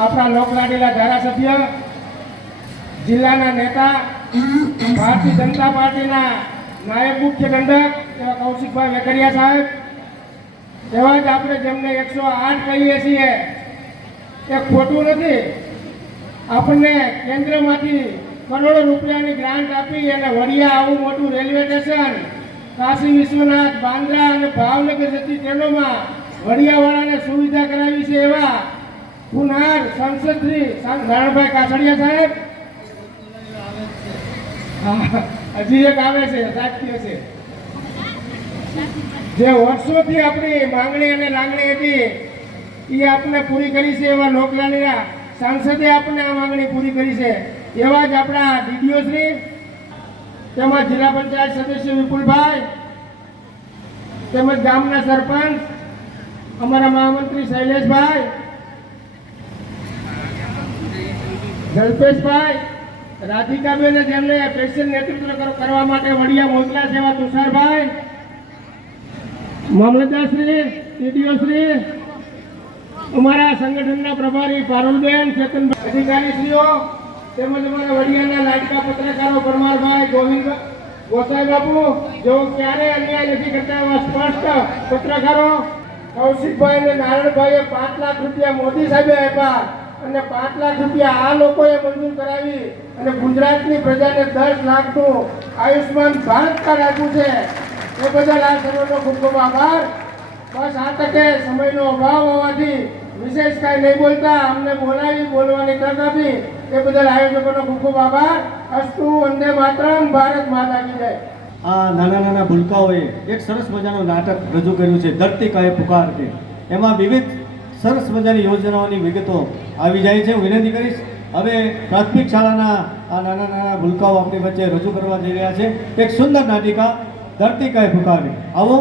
આપણા લોકલાડીલા ધારાસભ્ય, જિલ્લાના નેતા, ભારતીય જનતા પાર્ટીના નાયબ મુખ્ય દંડક એવા કૌશિકભાઈ વેકરિયા સાહેબ. એવા જ આપણે જેમને એકસો આઠ કહીએ છીએ, એ ખોટું નથી. આપણને કેન્દ્રમાંથી કરોડો રૂપિયાની ગ્રાન્ટ આપી અને વડિયા આવું મોટું રેલવે સ્ટેશન, કાશી વિશ્વનાથ, બાંદ્રા અને ભાવનગર જતી ટ્રેનોમાં વડિયાવાળાને સુવિધા કરાવી છે એવા પુનાર સંસદ શ્રી નારાયણભાઈ કાછડિયા સાહેબ. હજી એક આવે છે, સાચી છે જે વર્ષોથી આપણી માંગણી અને લાગણી હતી, એ આપણે પૂરી કરી છે એવા લોકલાલીના સાંસદે આપણને આ માંગણી પૂરી કરી છે. એવા જ આપણા ડીડીઓ શ્રી, તેમજ જિલ્લા પંચાયત સદસ્ય વિપુલભાઈ, તેમજ ગામના સરપંચ, અમારા મહામંત્રી શૈલેષભાઈ જલ્પેશભાઈ, રાધિકાબેન જેમને પેશન્ટ નેતૃત્વ કરવા માટે વડિયા મોકલા છે એવા તુષારભાઈ. મામલતદારશ્રી ટીડીઓશ્રી અમારા સંગઠનના પ્રભારી પારુલબેન, ચેતનભાઈ અધિકારીશ્રીઓ, તેમજ અમારા વડિયાના લાડકા પત્રકારો પરમારભાઈ ગોવિંદ ગોસાઈ બાપુ જેઓ ક્યારે અન્યાય નથી કરતા એવા સ્પષ્ટ પત્રકારો, કૌશિકભાઈ અને નારાયણભાઈએ પાંચ લાખ રૂપિયા મોદી સાહેબે આપ્યા. અને પાંચ લાખ રૂપિયા આ લોકોએ મંજૂર કરાવી અને ગુજરાતની પ્રજાને દસ લાખનું આયુષ્માન ભારત કાર્ડ આપ્યું છે. એ બદલ આ સર્વનો ખૂબ ખૂબ આભાર. બસ આ તકે સમયનો અભાવ હોવાથી વિશેષ કાંઈ નહીં બોલતા, અમને બોલાવી, બોલવાની તક આપી, એ બદલ આયોજકોનો ખૂબ ખૂબ આભાર. અસ્તુ વંદે માતરમ, ભારત માતા કી જય. આ નાના નાના ભૂલકાઓએ એક સરસ મજાનું નાટક રજૂ કર્યું છે ધરતી કાંઈ પુકાર કે એમાં વિવિધ સરસ મજાની યોજનાઓની વિગતો આવી જાય છે. હું વિનંતી કરીશ, હવે પ્રાથમિક શાળાના આ નાના નાના ભૂલકાઓ આપણી વચ્ચે રજૂ કરવા જઈ રહ્યા છે. એક સુંદર નાટિકા ધરતી કાય ફૂકાવી. આવો.